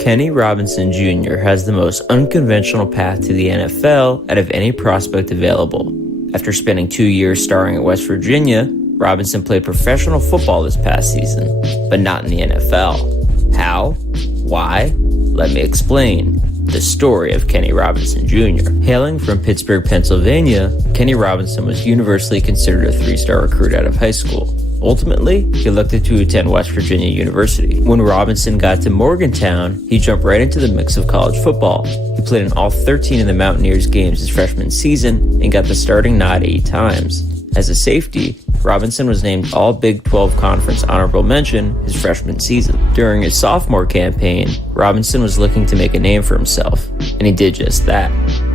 Kenny Robinson Jr. has the most unconventional path to the NFL out of any prospect available. After spending 2 years starring at West Virginia, Robinson played professional football this past season, but not in the NFL. How? Why? Let me explain. The story of Kenny Robinson Jr. Hailing from Pittsburgh, Pennsylvania, Kenny Robinson was universally considered a 3-star recruit out of high school. Ultimately, he elected to attend West Virginia University. When Robinson got to Morgantown, he jumped right into the mix of college football. He played in all 13 of the Mountaineers games his freshman season and got the starting nod 8 times. As a safety, Robinson was named All Big 12 Conference Honorable Mention his freshman season. During his sophomore campaign, Robinson was looking to make a name for himself, and he did just that.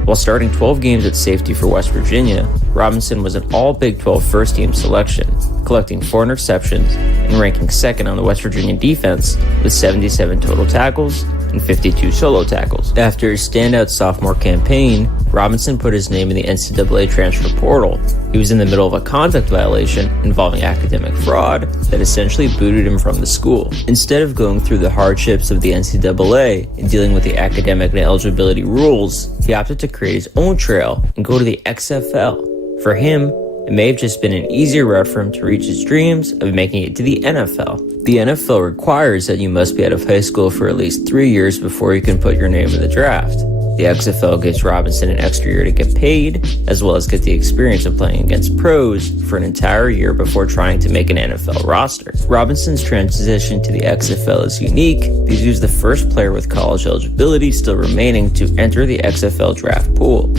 While starting 12 games at safety for West Virginia, Robinson was an All Big 12 first-team selection, collecting 4 interceptions and ranking second on the West Virginia defense with 77 total tackles and 52 solo tackles. After his standout sophomore campaign, Robinson put his name in the NCAA transfer portal. He was in the middle of a conduct violation involving academic fraud that essentially booted him from the school. Instead of going through the hardships of the NCAA and dealing with the academic and eligibility rules, he opted to create his own trail and go to the XFL. For him, it may have just been an easier route for him to reach his dreams of making it to the NFL. The NFL requires that you must be out of high school for at least 3 years before you can put your name in the draft. The XFL gives Robinson an extra year to get paid, as well as get the experience of playing against pros for an entire year before trying to make an NFL roster. Robinson's transition to the XFL is unique because he was the first player with college eligibility still remaining to enter the XFL Draft pool.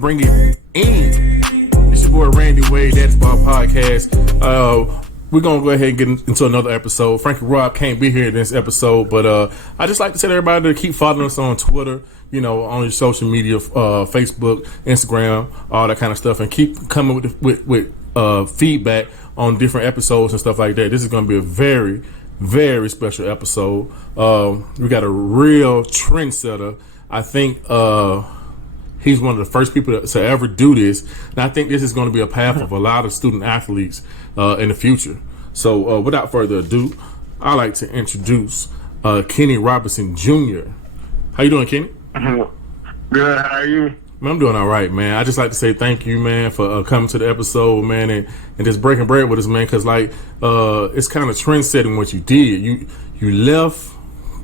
Bring it in. It's your boy Randy Wade, That's Ball Podcast. We're going to go ahead and get into another episode. Frankie Rob can't be here in this episode, but I just like to tell everybody to keep following us on Twitter, on your social media, Facebook, Instagram, all that kind of stuff, and keep coming with feedback on different episodes and stuff like that. This is going to be a very, very special episode. We got a real trendsetter. I think he's one of the first people to ever do this, and I think this is going to be a path of a lot of student athletes in the future. So without further ado, I'd like to introduce Kenny Robinson Jr. How you doing, Kenny? Good, how are you? Man, I'm doing all right, man. I just like to say thank you, man, for coming to the episode, man, and just breaking bread with us, man, because it's kind of trend-setting what you did. You left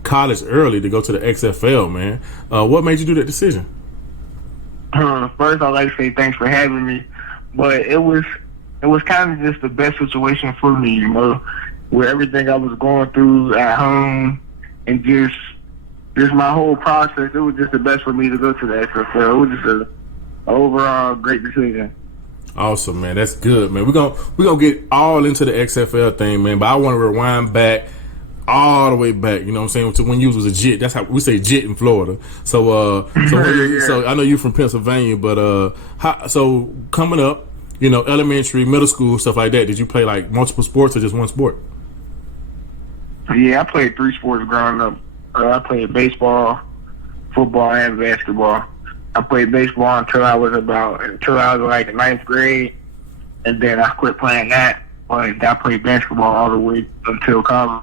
college early to go to the XFL, man. What made you do that decision? First, I'd like to say thanks for having me, but it was kind of just the best situation for me, with everything I was going through at home and just my whole process. It was just the best for me to go to the XFL. It was just an overall great decision. Awesome, man. That's good, man. We're gonna get all into the XFL thing, man, but I want to rewind back all the way back, you know what I'm saying, to when you was a Jit. That's how we say Jit in Florida. So so I know you from Pennsylvania, but so coming up, elementary, middle school, stuff like that, did you play like multiple sports or just one sport? Yeah, I played 3 sports growing up. I played baseball, football, and basketball. I played baseball until I was like in 9th grade, and then I quit playing that. But I played basketball all the way until college.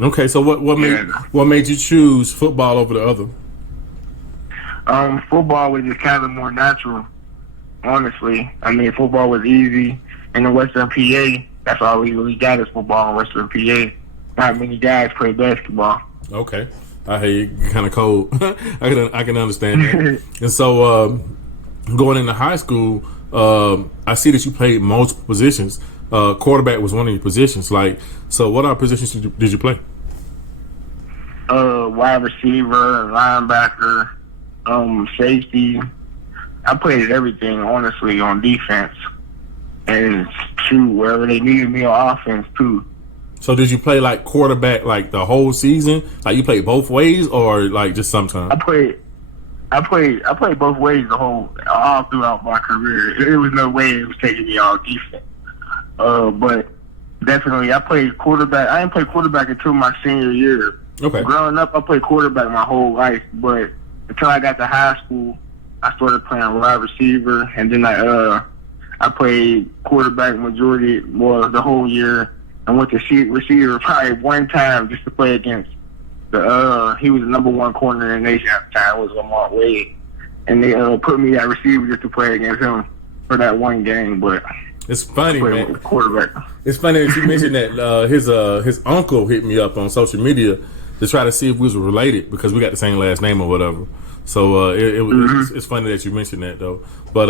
Okay, so what made you choose football over the other? Football was just kind of more natural, honestly. I mean, football was easy. In the Western PA, that's all we really got is football in Western PA. Not many guys play basketball. Okay, I hear you. Kind of cold. I can understand that. And so going into high school, I see that you played multiple positions. Quarterback was one of your positions. So what other positions did you play? Wide receiver, linebacker, safety, I played everything, honestly, on defense. And shoot, wherever they needed me on offense, too. So did you play like quarterback like the whole season? Like you played both ways, or like just sometimes? I played both ways all throughout my career. There was no way it was taking me all defense. But definitely, I played quarterback. I didn't play quarterback until my senior year. Okay. Growing up, I played quarterback my whole life, but until I got to high school, I started playing wide receiver, and then I played quarterback the whole year. I went to receiver probably one time just to play against he was the number one corner in the nation at the time, was Lamar Wade. And they put me at receiver just to play against him for that one game. But it's funny, man. Quarterback. It's funny that you mentioned that his uncle hit me up on social media to try to see if we was related because we got the same last name or whatever. So it's funny that you mentioned that though. But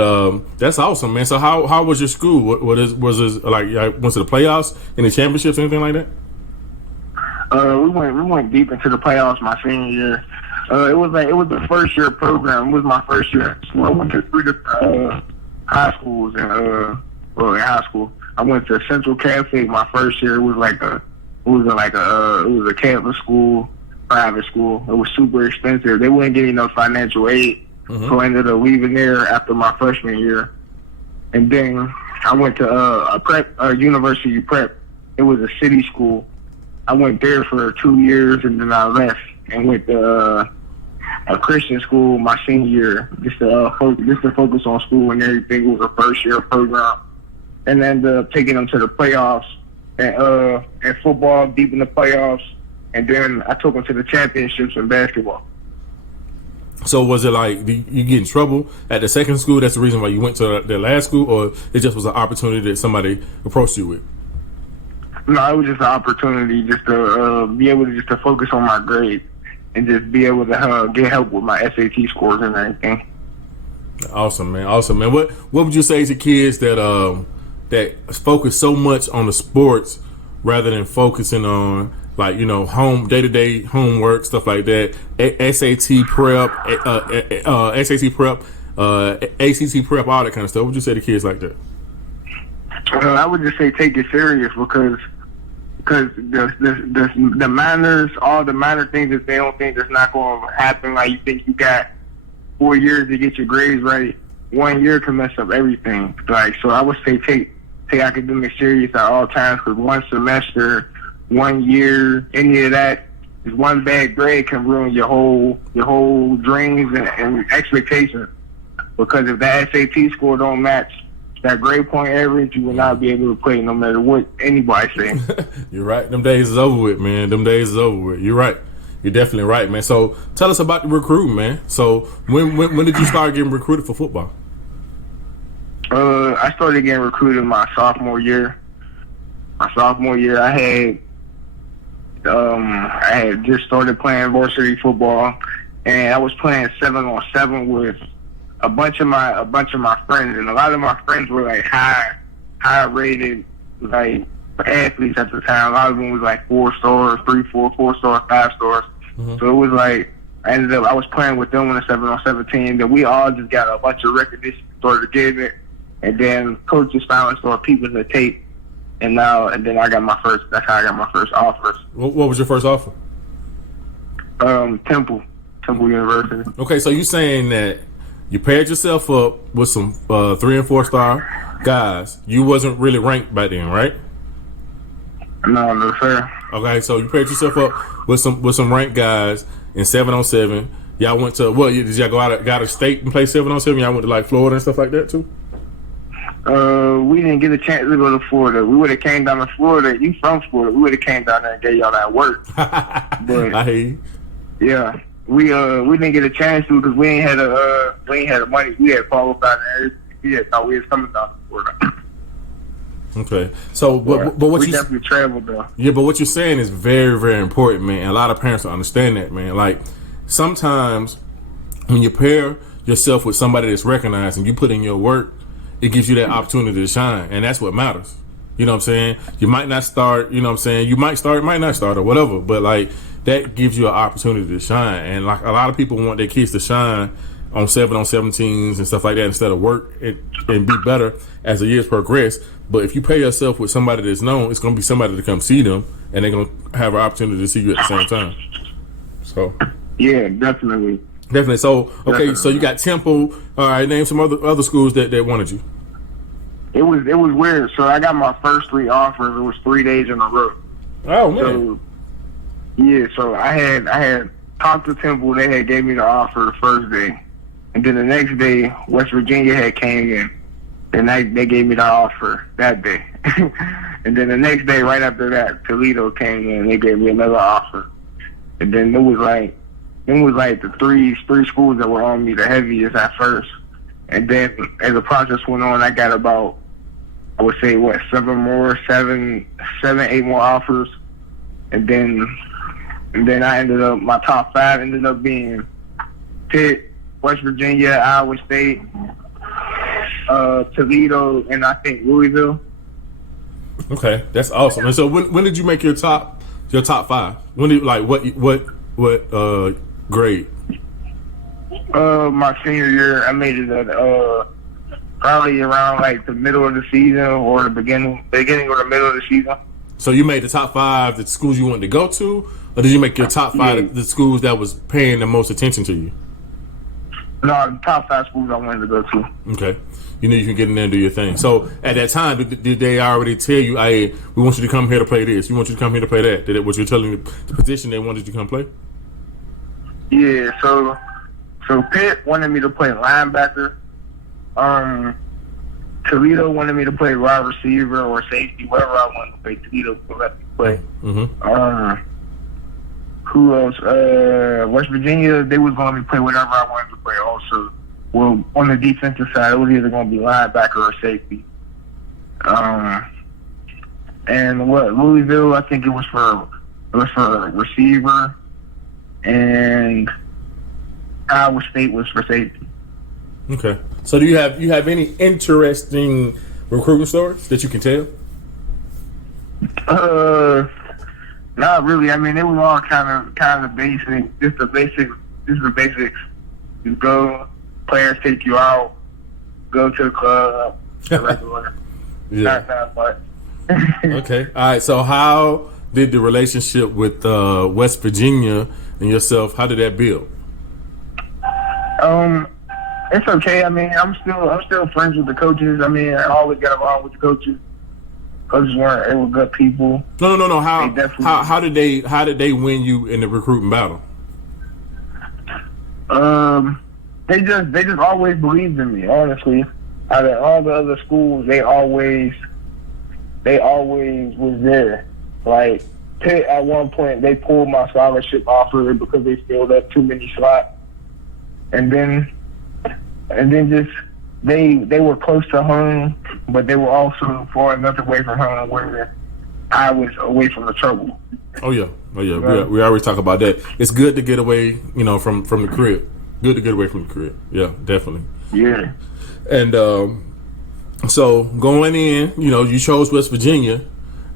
that's awesome, man. So how was your school? Was it like went to the playoffs, any championships, anything like that? We went deep into the playoffs my senior year. It was the first year program. It was my first year. So I went to 3 different high schools in high school. I went to Central Catholic my first year. It was a Catholic school, private school. It was super expensive. They wouldn't give me no financial aid. So I ended up leaving there after my freshman year. And then I went to a university prep. It was a city school. I went there for 2 years and then I left and went to a Christian school my senior year just to focus on school and everything. It was a first year program. And ended up taking them to the playoffs and football, deep in the playoffs. And then I took them to the championships in basketball. So was it like you get in trouble at the second school? That's the reason why you went to the last school, or it just was an opportunity that somebody approached you with? No, it was just an opportunity just to be able to focus on my grades and just be able to get help with my SAT scores and everything. Awesome, man. What would you say to kids that focus so much on the sports rather than focusing on home day-to-day homework, stuff like that, SAT prep, ACT prep, all that kind of stuff? What would you say to kids like that? I would just say take it serious because the minors, all the minor things that they don't think that's not going to happen. Like you think you got 4 years to get your grades right, 1 year can mess up everything. So I would say take academics serious at all times because one semester, 1 year, any of that, is one bad grade can ruin your whole dreams and expectations. Because if that SAT score don't match that grade point average, you will not be able to play no matter what anybody says. You're right. Them days is over with, man. You're right. You're definitely right, man. So tell us about the recruiting, man. So when did you start getting recruited for football? I started getting recruited my sophomore year. I had just started playing varsity football, and I was playing 7-on-7 with a bunch of my friends, and a lot of my friends were like high rated like athletes at the time. A lot of them was like 4 stars, 3, 4 stars, 5 stars. So it was like I was playing with them on the 7-on-7 team. That we all just got a bunch of recognition, started getting it, and then coaches finally started peeping the tape. And then I got my first. That's how I got my first offers. What was your first offer? Temple University. Okay, so you saying that you paired yourself up with some 3 and 4 star guys. You wasn't really ranked by then, right? No, sir. Okay, so you paired yourself up with some ranked guys in 7-on-7. Y'all went to what? Did y'all go out of state and play 7-on-7? Y'all went to like Florida and stuff like that too? We didn't get a chance to go to Florida. We would have came down to Florida. You from Florida? We would have came down there and gave y'all that work. But I hear you. Yeah, we didn't get a chance to because we ain't had the money. We had qualified and everything. Thought we was coming down to Florida. Okay, so but what we you definitely traveled though. Yeah, but what you're saying is very, very important, man. And a lot of parents don't understand that, man. Like sometimes when you pair yourself with somebody that's recognized and you put in your work, it gives you that opportunity to shine, and that's what matters. You know what I'm saying? You might not start, you know what I'm saying? You might start, might not start, or whatever, but like that gives you an opportunity to shine. And like a lot of people want their kids to shine on 7-on-7 teams and stuff like that instead of work and be better as the years progress. But if you pay yourself with somebody that's known, it's going to be somebody to come see them, and they're going to have an opportunity to see you at the same time. So yeah, definitely. So okay, Definitely. so you got Temple. All right, name some other schools that wanted you. It was weird. So I got my first 3 offers. It was 3 days in a row. Oh man. So yeah, so I had talked to Temple. They had gave me the offer the first day, and then the next day West Virginia had came in, and they gave me the offer that day. And then the next day, right after that, Toledo came in and they gave me another offer. And then it was like the three schools that were on me the heaviest at first. And then as the process went on, I got about, I would say, 8 more offers. And then I ended up, my top 5 ended up being Pitt, West Virginia, Iowa State, Toledo, and I think Louisville. Okay, that's awesome. And so when did you make your top 5? When did what grade? My senior year, I made it at probably around like the middle of the season or the beginning or the middle of the season. So you made the top 5 the schools you wanted to go to, or did you make your top 5 the schools that was paying the most attention to you? No, the top 5 schools I wanted to go to. Okay. You knew you can get in there and do your thing. So at that time, did they already tell you, hey, we want you to come here to play this, we want you to come here to play that? Did it, what you're telling the position they wanted you to come play? Yeah, so Pitt wanted me to play linebacker. Toledo wanted me to play wide receiver or safety, whatever I wanted to play. Toledo let me play. Mm-hmm. Who else? West Virginia, they was going to play whatever I wanted to play also. Well, on the defensive side, it was either going to be linebacker or safety. And Louisville, I think it was for a receiver, and Iowa State was for safety. Okay. So do you have any interesting recruiting stories that you can tell? Not really. I mean, it was all kind of basic. Just the basics. You go, players take you out, go to the club, regular. Yeah. Not much. Okay. All right. So how did the relationship with West Virginia and yourself, how did that build? It's okay. I mean, I'm still friends with the coaches. I mean, I always got along with the coaches. Coaches they were good people. No. How did they win you in the recruiting battle? They just always believed in me. Honestly, out of all the other schools, they always was there. Like Pitt, at one point, they pulled my scholarship offer because they filled up too many slots, and then just they were close to home, but they were also far enough away from home where I was away from the trouble. Oh yeah. We always talk about that. It's good to get away, from the crib. Good to get away from the crib. Yeah, definitely. Yeah. And so going in, you chose West Virginia.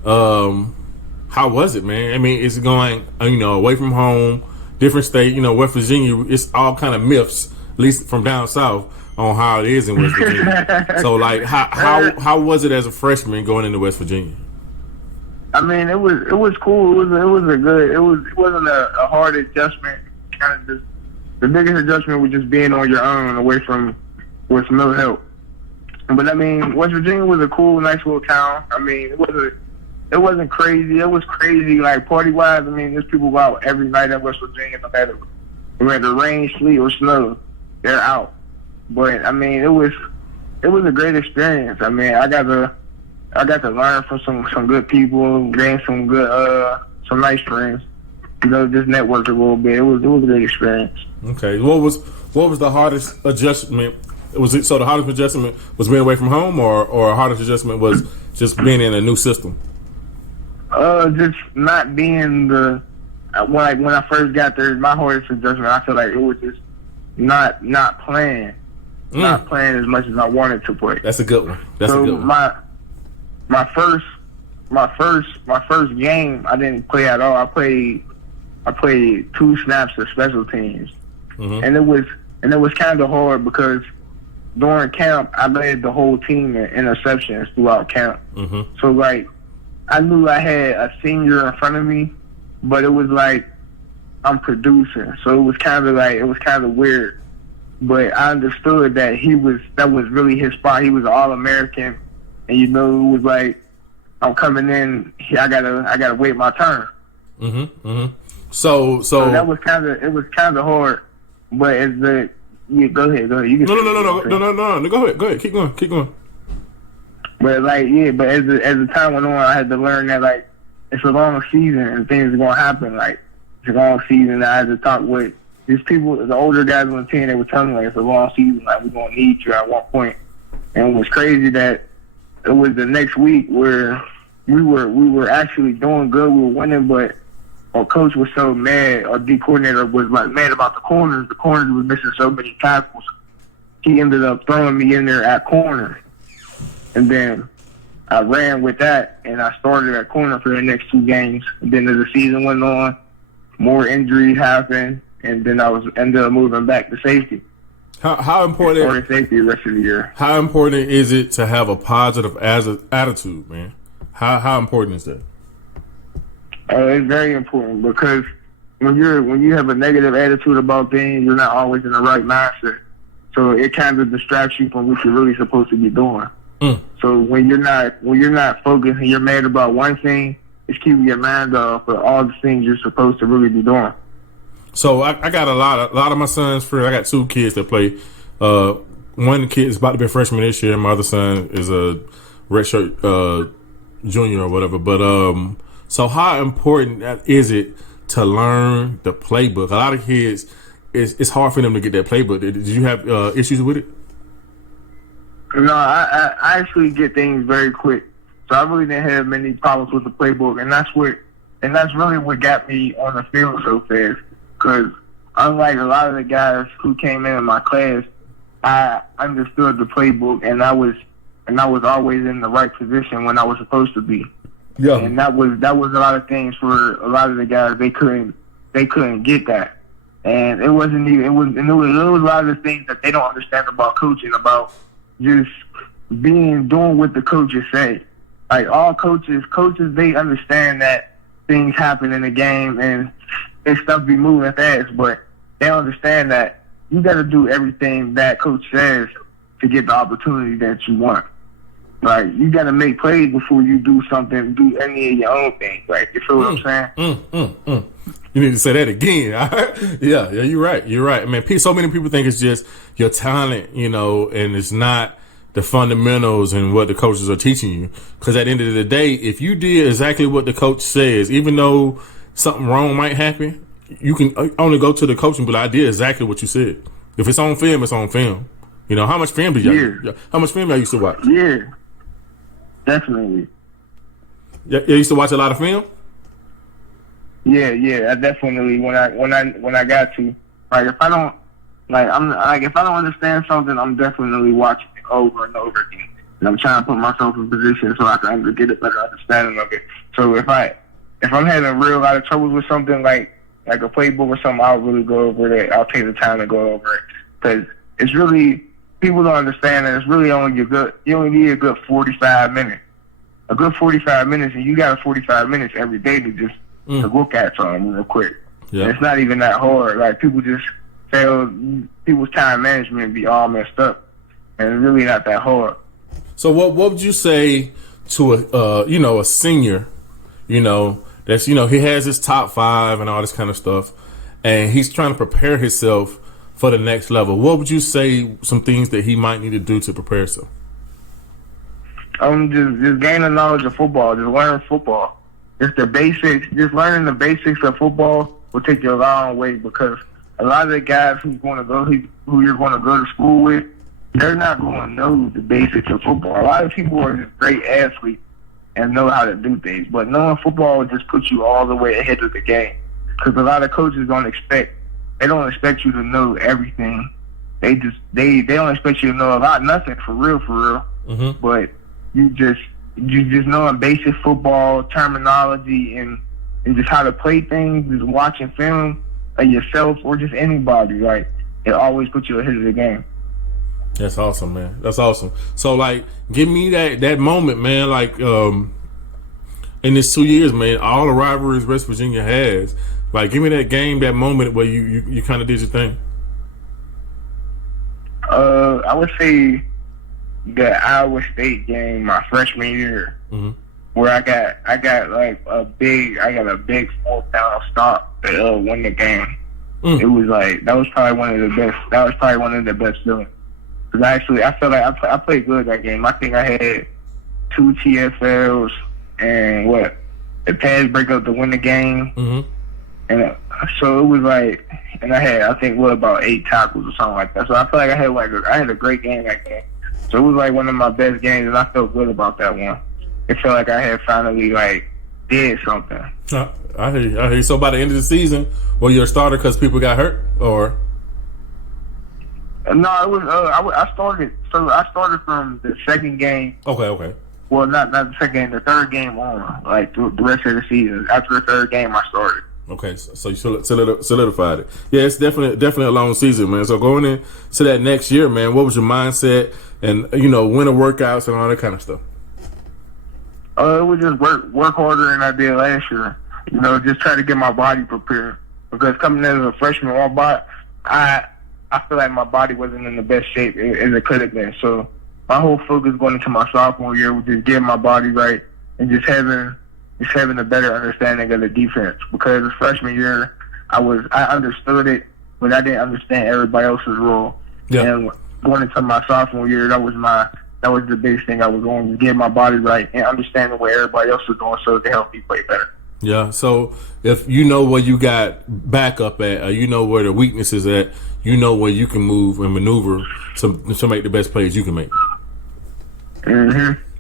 How was it, man? I mean, it's going, away from home, different state. West Virginia. It's all kind of myths, at least from down south, on how it is in West Virginia. So, like, how was it as a freshman going into West Virginia? I mean, it was cool. It wasn't a hard adjustment. Kind of just the biggest adjustment was just being on your own, with no help. But I mean, West Virginia was a cool, nice little town. I mean, it wasn't crazy. It was crazy, like party wise. I mean, there's people go out every night in West Virginia, no matter rain, sleet, or snow, they're out. But I mean, it was a great experience. I mean, I got to learn from some good people, gain some good some nice friends. Just network a little bit. It was a great experience. Okay, what was the hardest adjustment? So the hardest adjustment was being away from home, or hardest adjustment was just being in a new system? Just not being when I first got there, my hardest adjustment, I feel like it was just not playing. Not playing as much as I wanted to play. That's a good one. My first game, I didn't play at all. I played 2 snaps of special teams, and And it was kind of hard because during camp, I led the whole team in interceptions throughout camp. Mm-hmm. So, like, I knew I had a senior in front of me, but it was like I'm producing. So it was kind of weird. But I understood that that was really his spot. He was an All-American. And, it was like, I'm coming in, I gotta wait my turn. Mm-hmm. Mm-hmm. So that was it was kind of hard. But go ahead. You can No. Go ahead. Keep going. But but as the time went on, I had to learn that like it's a long season and things are gonna happen. Like it's a long season. I had to talk with these people, the older guys on the team. They were telling me like it's a long season. Like we're gonna need you at one point. And it was crazy that it was the next week where we were actually doing good. We were winning, but our coach was so mad. Our D coordinator was like mad about the corners. The corners was missing so many tackles. He ended up throwing me in there at corner. And then I ran with that, and I started at corner for the next 2 games. And then as the season went on, more injuries happened, and then I ended up moving back to safety. How important? Started safety the rest of the year. How important is it to have a positive attitude, man? How important is that? It's very important because when you have a negative attitude about things, you're not always in the right mindset. So it kind of distracts you from what you're really supposed to be doing. So when you're not focused and you're mad about one thing, it's keeping your mind off for all the things you're supposed to really be doing. So I got a lot of my son's friends. I got 2 kids that play. One kid is about to be a freshman this year. My other son is a redshirt junior or whatever. But so how important is it to learn the playbook? A lot of kids, it's hard for them to get that playbook. Did you have issues with it? No, I actually get things very quick. So I really didn't have many problems with the playbook, and that's really what got me on the field so fast. Because unlike a lot of the guys who came in my class, I understood the playbook, and I was always in the right position when I was supposed to be. Yeah. And that was a lot of things for a lot of the guys. They couldn't get that, and it wasn't even. It was a lot of the things that they don't understand about coaching, about just doing what the coaches say. Like all coaches, they understand that things happen in the game and stuff be moving fast, but they understand that you got to do everything that coach says to get the opportunity that you want. Like you got to make plays before you do any of your own things. Like you feel what I'm saying? You need to say that again. Yeah, you're right. I mean, so many people think it's just your talent, and it's not the fundamentals and what the coaches are teaching you. Because at the end of the day, if you did exactly what the coach says, even though something wrong might happen, you can only go to the coach and be like, I did exactly what you said. If it's on film, it's on film. How much film do How much film y'all used to watch? Yeah, definitely. You used to watch a lot of film? Yeah. I definitely when I got to if I don't if I don't understand something, I'm definitely watching it over and over again, and I'm trying to put myself in position so I can get a better understanding of it. So if I'm having a real lot of troubles with something like a playbook or something, I'll really go over it. I'll take the time to go over it because it's really people don't understand that it's really only you only need a good 45 minutes. A good 45 minutes, and you got 45 minutes every day to just to look at something real quick. Yeah. And it's not even that hard. Like people just fail, people's time management be all messed up, and it's really not that hard. So what would you say to a senior, that's he has his top 5 and all this kind of stuff, and he's trying to prepare himself for the next level? What would you say some things that he might need to do to prepare himself? Just gaining knowledge of football, just learn football. Just the basics, just learning the basics of football will take you a long way because a lot of the guys who you're going to go to school with, they're not going to know the basics of football. A lot of people are just great athletes and know how to do things, but knowing football will just put you all the way ahead of the game because a lot of coaches don't expect you to know everything. They don't expect you to know nothing for real. Mm-hmm. But you just knowing basic football terminology and just how to play things, just watching film of yourself or just anybody. Like it always puts you ahead of the game. That's awesome, man. That's awesome. So, like, give me that moment, man. Like, in this 2 years, man, all the rivalries West Virginia has. Like, give me that game, that moment where you kind of did your thing. I would say the Iowa State game my freshman year, where I got like a big 4th-down stop to win the game. It was like that was probably one of the best. That was probably one of the best feelings. Because I felt like I played good that game. I think I had 2 TFLs and the pass breakup to win the game. And so it was like, and I had, I think, about 8 tackles or something like that. So I feel like I had a great game that game. So it was like one of my best games, and I felt good about that one. It felt like I had finally did something. I hear you. So by the end of the season, were you a starter because people got hurt, or? No, it was. I started. So I started from the second game. Okay. Well, not the second game, the third game on, the rest of the season. After the third game, I started. Okay, so you solidified it. Yeah, it's definitely a long season, man. So going into that next year, man, what was your mindset and, winter workouts and all that kind of stuff? It was just work harder than I did last year. Just try to get my body prepared. Because coming in as a freshman, I feel like my body wasn't in the best shape as it could have been. So my whole focus going into my sophomore year was just getting my body right and just having a better understanding of the defense. Because the freshman year, I understood it, but I didn't understand everybody else's role. Yeah. And going into my sophomore year, that was the biggest thing I was going to get my body right and understanding what everybody else was doing so it could help me play better. Yeah. So if you know where you got backup at, or you know where the weakness is at, you know where you can move and maneuver to make the best plays you can make.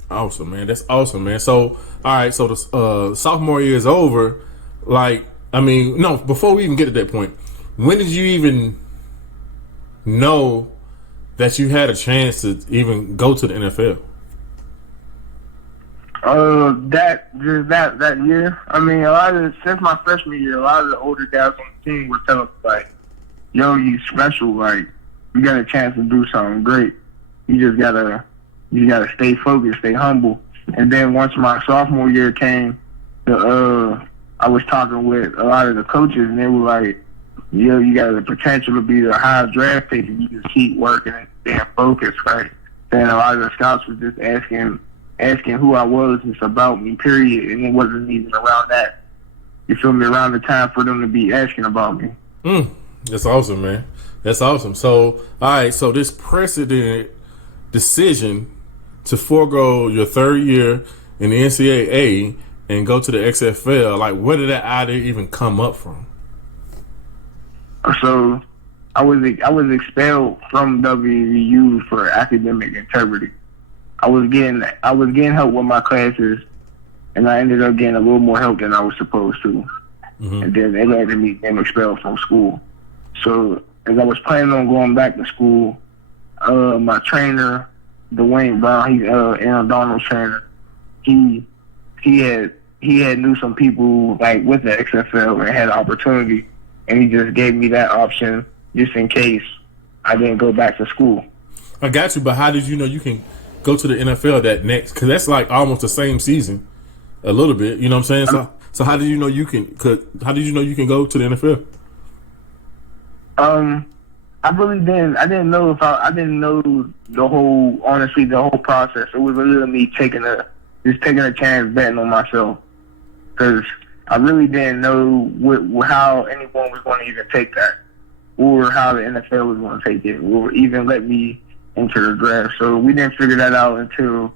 Awesome, man. That's awesome, man. So, all right. So the sophomore year is over. Before we even get to that point, when did you even know that you had a chance to even go to the NFL? That year. Since my freshman year, a lot of the older guys on the team were telling me "Yo, you special. You got a chance to do something great. You just gotta stay focused, stay humble." And then once my sophomore year came, I was talking with a lot of the coaches, and they were like, "Yo, you got the potential to be the highest draft pick if you just keep working and staying focused, right?" Then a lot of the scouts were just asking who I was, just about me, period. And it wasn't even around that. You feel me? Around the time for them to be asking about me. That's awesome, man. That's awesome. So, all right. So this precedent decision to forego your third year in the NCAA and go to the XFL, where did that idea even come up from? So I was expelled from WVU for academic integrity. I was getting help with my classes, and I ended up getting a little more help than I was supposed to. And then they let me get expelled from school. So as I was planning on going back to school, my trainer, Dwayne Brown, he's Aaron Donald's trainer. He had knew some people with the XFL and had an opportunity, and he just gave me that option just in case I didn't go back to school. I got you, but how did you know you can go to the NFL that next? Because that's almost the same season, a little bit. You know what I'm saying? So how did you know you can? How did you know you can go to the NFL? I really didn't. I didn't know I didn't know the whole process. It was really me taking a chance, betting on myself, because I really didn't know how anyone was going to even take that, or how the NFL was going to take it, or even let me into the draft. So we didn't figure that out until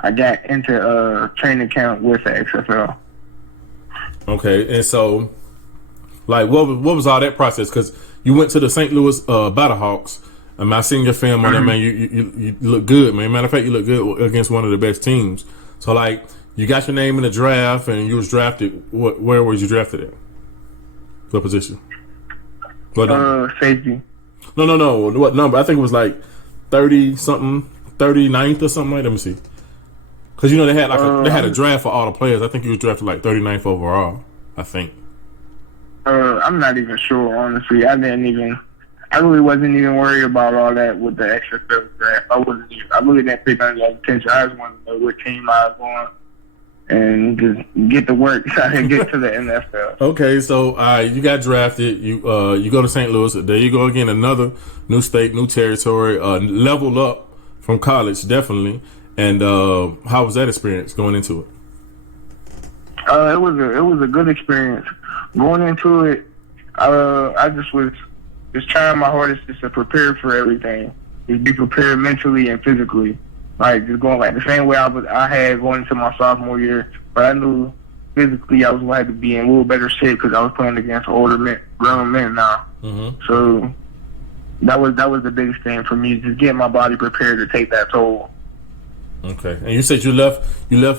I got into a training camp with the XFL. Okay, and so, what was all that process? Because you went to the St. Louis Battlehawks. I seen your film on that, man. You look good, man. Matter of fact, you look good against one of the best teams. So, you got your name in the draft, and you was drafted. Where was you drafted at? What position? Safety. No. What number? I think it was 30-something, 39th or something. Let me see. Because they had they had a draft for all the players. I think you was drafted 39th overall. I think. I'm not even sure, honestly. I I really wasn't even worried about all that with the XFL draft. I really didn't pay none of that attention. I just wanted to know what team I was on and just get to work so I can get to the NFL. Okay, so you got drafted. You go to St. Louis. There you go again. Another new state, new territory. Level up from college, definitely. And how was that experience going into it? It was a good experience. Going into it, I just was trying my hardest just to prepare for everything. Just be prepared mentally and physically. Like just going like the same way I had going into my sophomore year, but I knew physically I was going to have to be in a little better shape because I was playing against older men, grown men now. Mm-hmm. So that was the biggest thing for me, just getting my body prepared to take that toll. Okay, and you said you left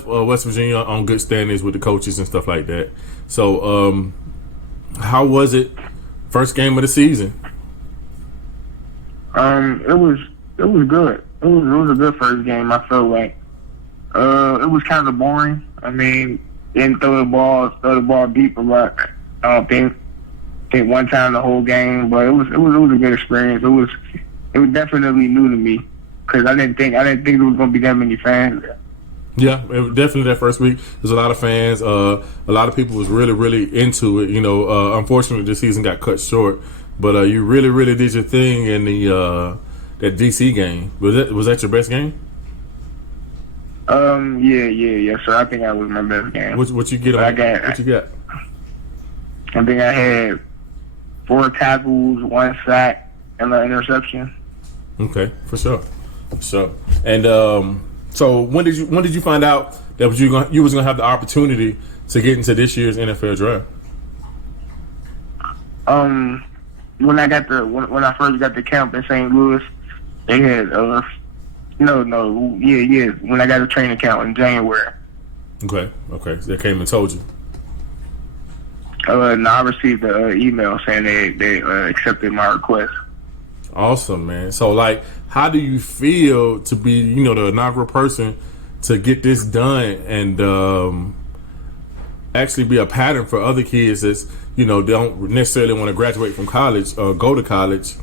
West Virginia on good standings with the coaches and stuff like that. So, how was it? First game of the season. It was good. It was a good first game. I felt like it was kind of boring. I mean, didn't throw the ball deep a lot. I don't think one time the whole game, but it was a good experience. It was definitely new to me because I didn't think there was going to be that many fans there. Yeah, definitely that first week. There's a lot of fans. A lot of people was really, really into it. You know, unfortunately, the season got cut short. But you really, really did your thing in the that DC game. Was that your best game? Yeah. So I think that was my best game. What you get? What you got? I think I had 4 tackles, 1 sack, and an interception. Okay, for sure. And so when did you find out that you was gonna have the opportunity to get into this year's NFL draft? When I first got to camp in St. Louis, they had when I got a training camp in January. Okay. They came and told you. No, I received an email saying they accepted my request. Awesome, man. So, like, how do you feel to be, the inaugural person to get this done and actually be a pattern for other kids that's, don't necessarily want to graduate from college or go to college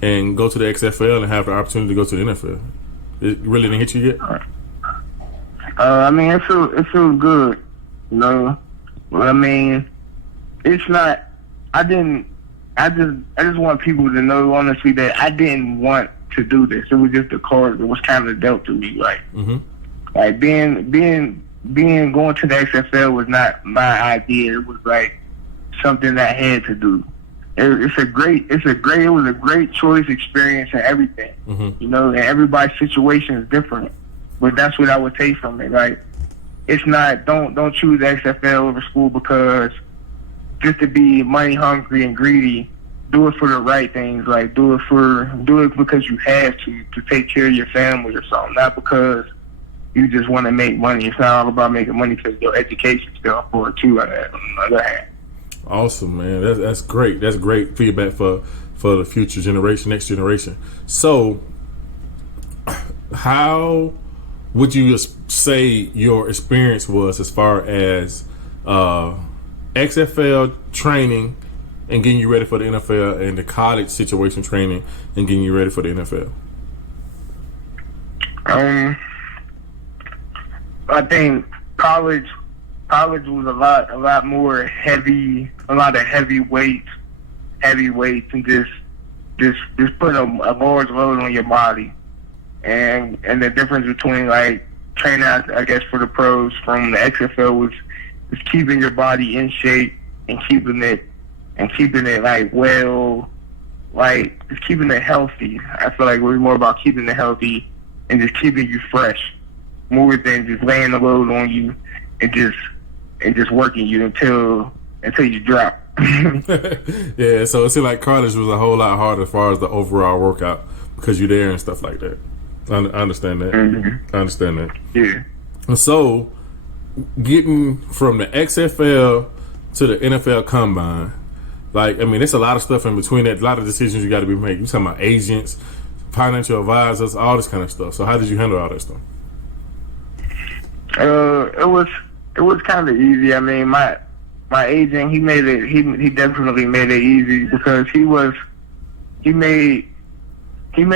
and go to the XFL and have the opportunity to go to the NFL? It really didn't hit you yet? I mean, it feels good, Well, I mean, it's not. I just want people to know, honestly, that I didn't want to do this. It was just the card that was kind of dealt to me. Like, like being going to the XFL was not my idea. It was like something that I had to do. It was a great choice, experience, and everything. And everybody's situation is different. But that's what I would take from it. Like, it's not don't choose the XFL over school because just to be money hungry and greedy. Do it for the right things. Like do it because you have to take care of your family or something, not because you just want to make money. It's not all about making money because your education's still important too. On the other hand. Awesome, man. That's great. That's great feedback for the future generation, next generation. So, how would you say your experience was as far as XFL training and getting you ready for the NFL and the college situation training and getting you ready for the NFL? I think college was a lot more heavy, a lot of heavy weights, and just putting a large load on your body, and the difference between like training, I guess, for the pros from the XFL was just keeping your body in shape and keeping it like just keeping it healthy. I feel like we're more about keeping it healthy and just keeping you fresh, more than just laying the load on you and just working you until you drop. Yeah, so it seemed like college was a whole lot harder as far as the overall workout because you're there and stuff like that. I understand that. I understand that. Yeah. And so, getting from the XFL to the NFL Combine, like, I mean, there's a lot of stuff in between that, a lot of decisions you got to be making. You're talking about agents, financial advisors, all this kind of stuff. So how did you handle all that stuff? It was kind of easy. I mean, my agent, he definitely made it easy because he was he made it. Him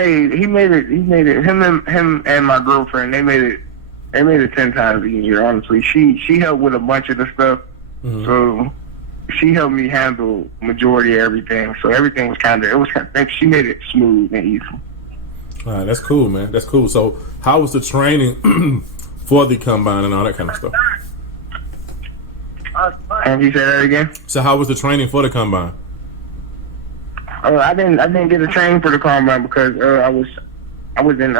and my girlfriend, they made it 10 times a year. Honestly, she helped with a bunch of the stuff, so she helped me handle majority of everything. So everything was she made it smooth and easy. All right, that's cool, man. That's cool. So, how was the training for the combine and all that kind of stuff? And you say that again? So, how was the training for the combine? I didn't get a training for the combine because I was in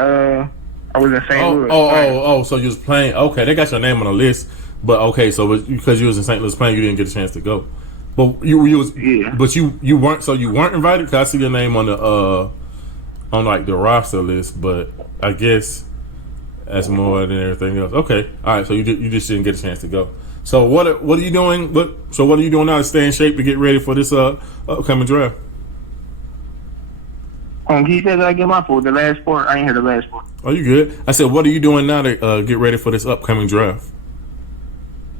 St. Louis. So you was playing. Okay, they got your name on the list, but okay, so because you was in St. Louis playing, you didn't get a chance to go. But you weren't. So you weren't invited. Cause I see your name on the on like the roster list, but I guess that's more than everything else. Okay, all right. So you just didn't get a chance to go. So what are you doing? What are you doing now to stay in shape to get ready for this upcoming draft? He said that I get my fault. The last part, I ain't hear the last part. Oh, you good? I said, what are you doing now to get ready for this upcoming draft?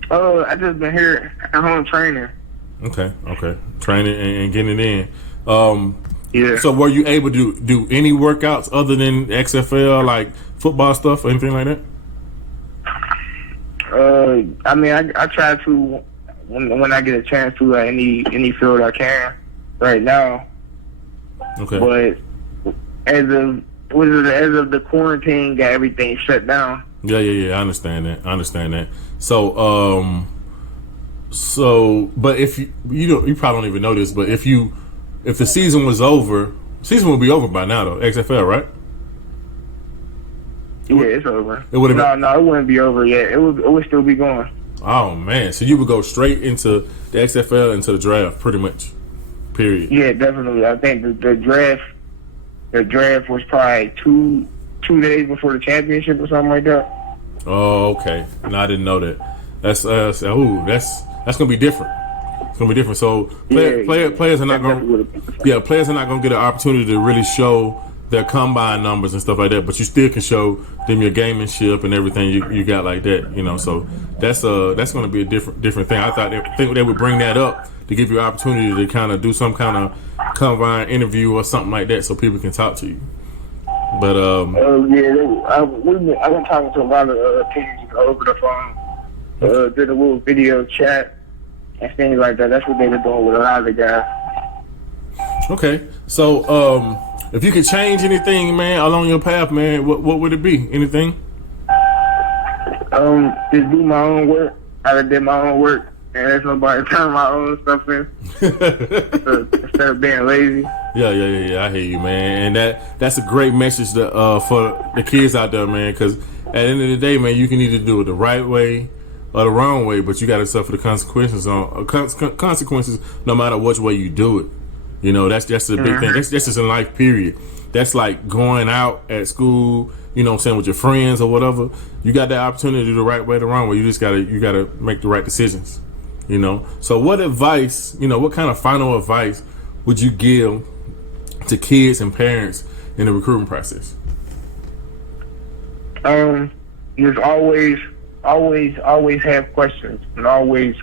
I just been here at home training. Okay, training and getting it in. Yeah. So, were you able to do any workouts other than XFL, like football stuff or anything like that? I mean, I try to when I get a chance to any field I can right now. Okay. But as of the quarantine got everything shut down. Yeah. I understand that. So, but if you probably don't even know this, but if the season was over, season would be over by now though. XFL, right? Yeah, it's over. It would have no, it wouldn't be over yet. It would still be going. Oh man, so you would go straight into the XFL into the draft, pretty much. Period. Yeah, definitely. I think the draft was probably two days before the championship or something like that. Oh, okay. No, I didn't know that. That's gonna be different. It's gonna be different. So players are not gonna get an opportunity to really show their combine numbers and stuff like that. But you still can show them your gamemanship and everything you got like that. You know, so that's gonna be a different thing. I think they would bring that up to give you an opportunity to kind of do some kind of combine interview or something like that, so people can talk to you. But I've been talking to a lot of teams over the phone, did a little video chat and things like that. That's what they were doing with a lot of the guys. Okay, so if you could change anything, man, along your path, man, what would it be? Anything? Just do my own work. I did my own work. And there's nobody turn my own stuff in instead of being lazy. Yeah. I hear you, man. And that's a great message for the kids out there, man. Because at the end of the day, man, you can either do it the right way or the wrong way, but you got to suffer the consequences no matter which way you do it. You know, that's just a big thing. That's just in life, period. That's like going out at school, you know what I'm saying, with your friends or whatever. You got that opportunity to do the right way or the wrong way. You gotta make the right decisions. You know, so what advice, what kind of final advice would you give to kids and parents in the recruitment process? Just always have questions, and always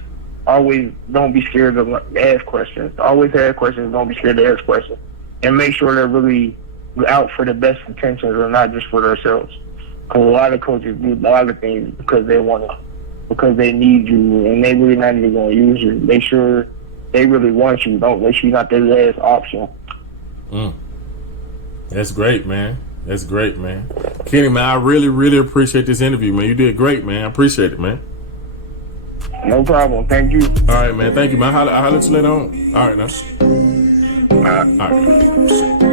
don't be scared to ask questions. Always have questions, don't be scared to ask questions, and make sure they're really out for the best intentions and not just for themselves. Because a lot of coaches do a lot of things because they need you, and they really not even going to use you. Make sure they really want you. Don't make sure you're not their last option. That's great, man. Kenny, man, I really, really appreciate this interview, man. You did great, man. I appreciate it, man. No problem. Thank you. All right, man. Thank you, man. I'll let you later on. All right, now. All right.